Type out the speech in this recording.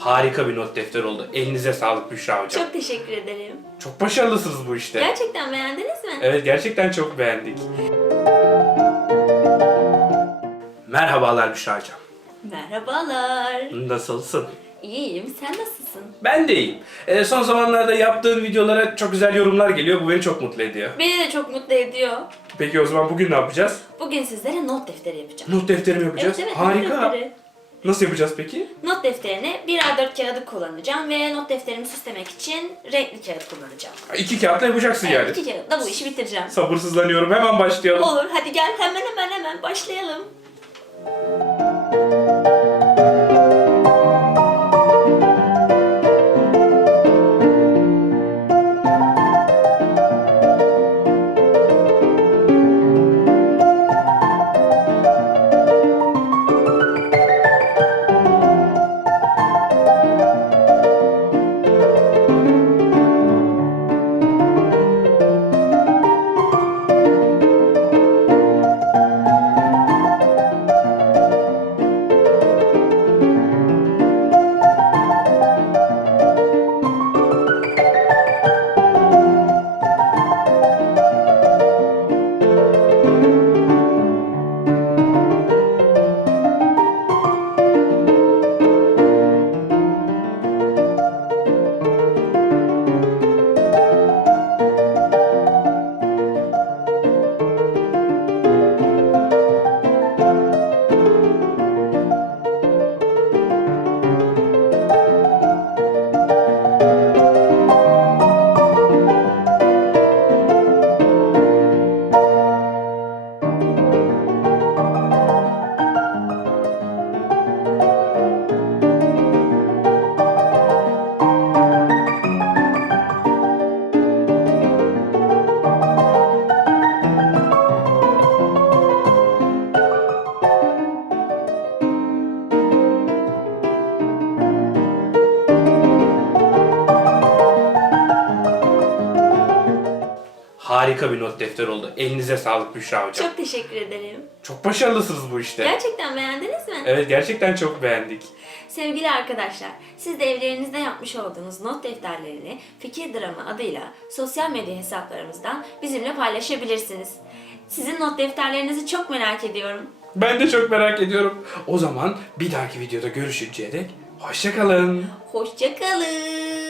Harika bir not defteri oldu. Elinize sağlık Büşra hocam. Çok teşekkür ederim. Çok başarılısınız bu işte. Gerçekten beğendiniz mi? Evet gerçekten çok beğendik. Merhabalar Büşra hocam. Merhabalar. Nasılsın? İyiyim. Sen nasılsın? Ben de iyiyim. Ee, son zamanlarda yaptığın videolara çok güzel yorumlar geliyor. Bu beni çok mutlu ediyor. Beni de çok mutlu ediyor. Peki o zaman bugün ne yapacağız? Bugün sizlere not defteri yapacağım. Not defteri mi yapacağız? Evet evet not Harika. defteri. Nasıl yapacağız peki? Not defterine bir A4 kağıdı kullanacağım ve not defterimi süslemek için renkli kağıt kullanacağım. İki kağıtla yapacaksın yani. Evet, iki kağıtla bu işi bitireceğim. Sabırsızlanıyorum. Hemen başlayalım. Olur hadi gel hemen hemen hemen başlayalım. Harika bir not defteri oldu. Elinize sağlık Büşra hocam. Çok teşekkür ederim. Çok başarılısınız bu işte. Gerçekten beğendiniz mi? Evet gerçekten çok beğendik. Sevgili arkadaşlar, siz de evlerinizde yapmış olduğunuz not defterlerini Fikir Drama adıyla sosyal medya hesaplarımızdan bizimle paylaşabilirsiniz. Sizin not defterlerinizi çok merak ediyorum. Ben de çok merak ediyorum. O zaman bir dahaki videoda görüşünceye dek hoşçakalın. Hoşçakalın.